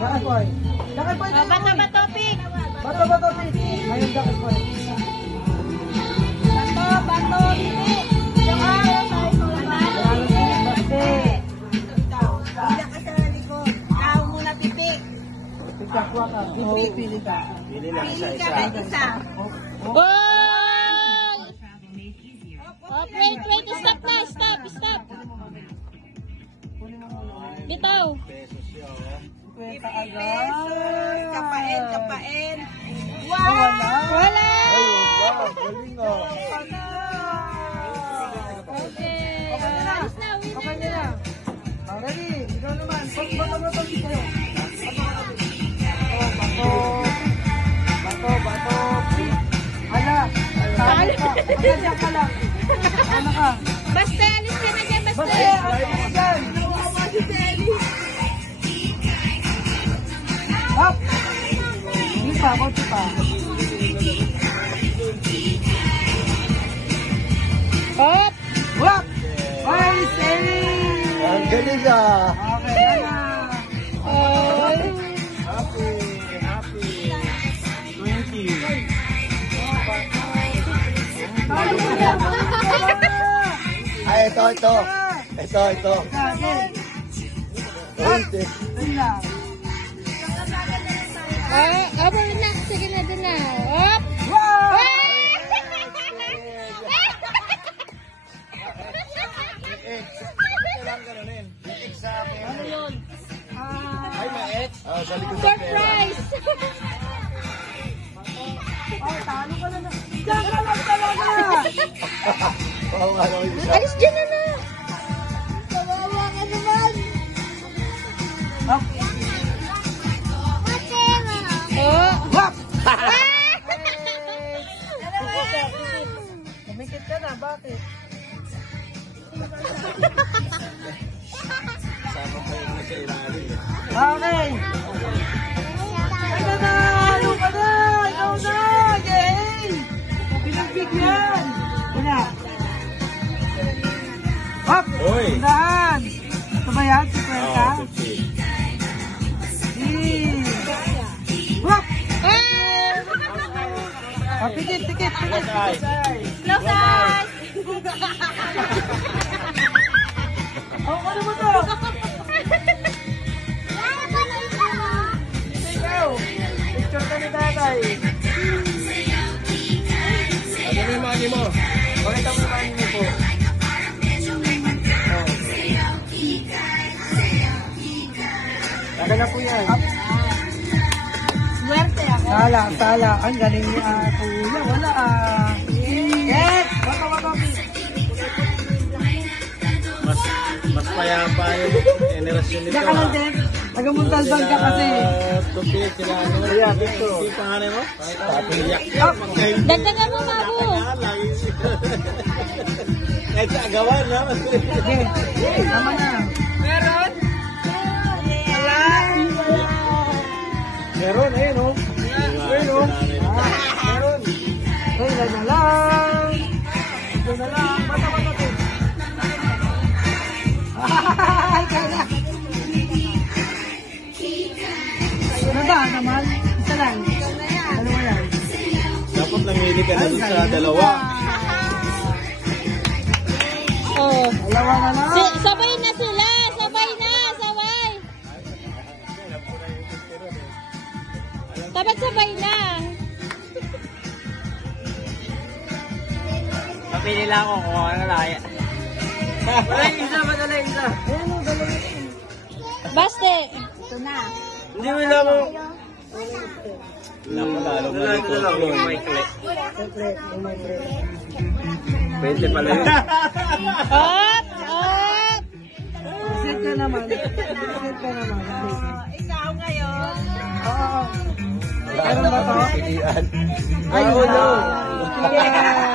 Dakal boy. Dakal boy. Bato, pig. Bato, pig. Ngayon dakal boy. Bato, pig. Pagkakuha ka. Pili ka. Pili lang isa-isa. Wait, stop. Bitaw. Pesos yun. 50 agad. Kapain. Wala. Ay, wow. Galing oh. Okay. Okay na. Ready? Ikaw naman. Bato kayo. Bato. Hala. Talo ka. Diyan ka lang. Ano ka? Basta, alis ka na dyan, basta. Dyan. Hop. Hindi pa, konti pa. Hop. Hop. Ay, Selly. Ang galing ah. Okay na. Happy. 20. Ay, ito. Ito. 20. Sige na, dun na. Hop. Wow! Ano yun? Ay, ma-X. Sa likod ng pera. Surprise! Talo ka na. Diyan ka lang talaga. Oo nga naman isa. Alis dyan na. Kawawa ka naman. Hop. Oh. Hop. Kumikit ka na, bakit? Sama ko yun na sa ilalim. Okay. Ano na? Ano ka na? Ikaw na! Yay! Pinagbigyan! Una. Hop! Uy! Saan? Ito ba yan? 50? Oo, 50. Hop! Ah! Pikit. Close eyes. Close eyes! Ano mo to? Ikaw! Picture ka ni tatay. Ano yung money mo? Pakita mo yung money mo po. Taga na po yan. Swerte ako. Tala. Ang galing niya, kuya. Wala Yes! Bato. Mas payapa yung generasyon nito. Diyan ka lang din. Taga-Montalban ka kasi. Tupi, sila ano. Ayan, dito. Yung pangalan mo? Papiyak. Dagdagan mo, Mabu. Kahit sa agawan, ha? Sige. Tama na. Meron? Meron, ayun o. Meron. Ay, na lang. Ito na lang. Bato. Ay, kaya. Ano ba naman? Isa lang. Dalawa lang. Dapat namili ka na dun sa dalawa. Oh. Dalawa na lang. Sabay na sila. Sabay. Dapat sabay na. Papili lang ako kung ano laya. Wala isa. Ayan o, dalawa. Baste. Ito na. Hindi mo lang mo. Napatalong na ito. Siyempre, may 20 pala yun. Hop. Set ka naman. Ikaw ngayon. Oo. Meron ba to? Pilihan. Ay, Oh, no. Yeah.